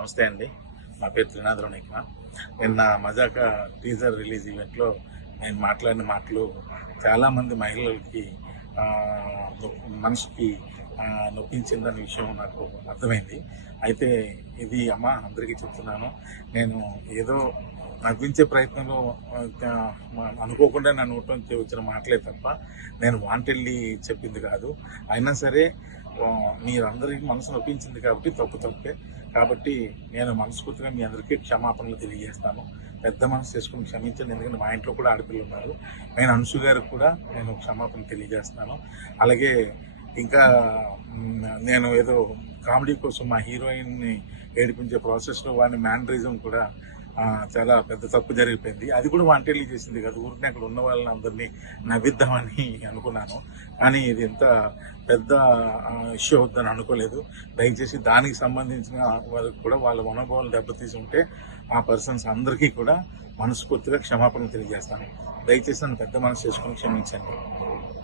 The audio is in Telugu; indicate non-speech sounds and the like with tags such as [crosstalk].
నమస్తే అండి నా పేరు త్రినాథరావు నిక్మ నిన్న మజాక టీజర్ రిలీజ్ ఈవెంట్లో నేను మాట్లాడిన మాటలు చాలామంది మహిళలకి మనిషికి నొప్పించిందన్న విషయం నాకు అర్థమైంది అయితే ఇది అమ్మ అందరికీ చెప్తున్నాను నేను ఏదో నవ్వించే ప్రయత్నంలో అనుకోకుండా నన్ను నోటి వచ్చిన మాటలే తప్ప నేను వాంటెళ్ళి చెప్పింది కాదు అయినా సరే మీరందరికీ మనసు నొప్పించింది కాబట్టి తప్పు తప్పే కాబట్టి నేను మనస్ఫూర్తిగా మీ అందరికీ క్షమాపణలు తెలియజేస్తాను పెద్ద మనసు చేసుకుని క్షమించండి ఎందుకంటే మా ఇంట్లో కూడా ఆడపిల్లలు ఉన్నారు నేను అంశు గారికి కూడా నేను క్షమాపణ తెలియజేస్తాను అలాగే ఇంకా నేను ఏదో కామెడీ కోసం మా హీరోయిన్ని ఏడిపించే ప్రాసెస్లో వాడిని మ్యాండరిజం కూడా చాలా పెద్ద తప్పు జరిగిపోయింది అది కూడా వంటలు చేసింది కదా ఊరికి అక్కడ ఉన్న వాళ్ళని అందరినీ నవ్విద్దామని [laughs] అనుకున్నాను కానీ ఇది ఎంత పెద్ద ఇష్యూ అవుద్దని అనుకోలేదు దయచేసి దానికి సంబంధించిన వాళ్ళకి కూడా వాళ్ళ మనోభావాలు దెబ్బతీసి ఉంటే ఆ పర్సన్స్ అందరికీ కూడా మనస్ఫూర్తిగా క్షమాపణ తెలియజేస్తాను దయచేసి నన్ను పెద్ద మనసు చేసుకుని క్షమించండి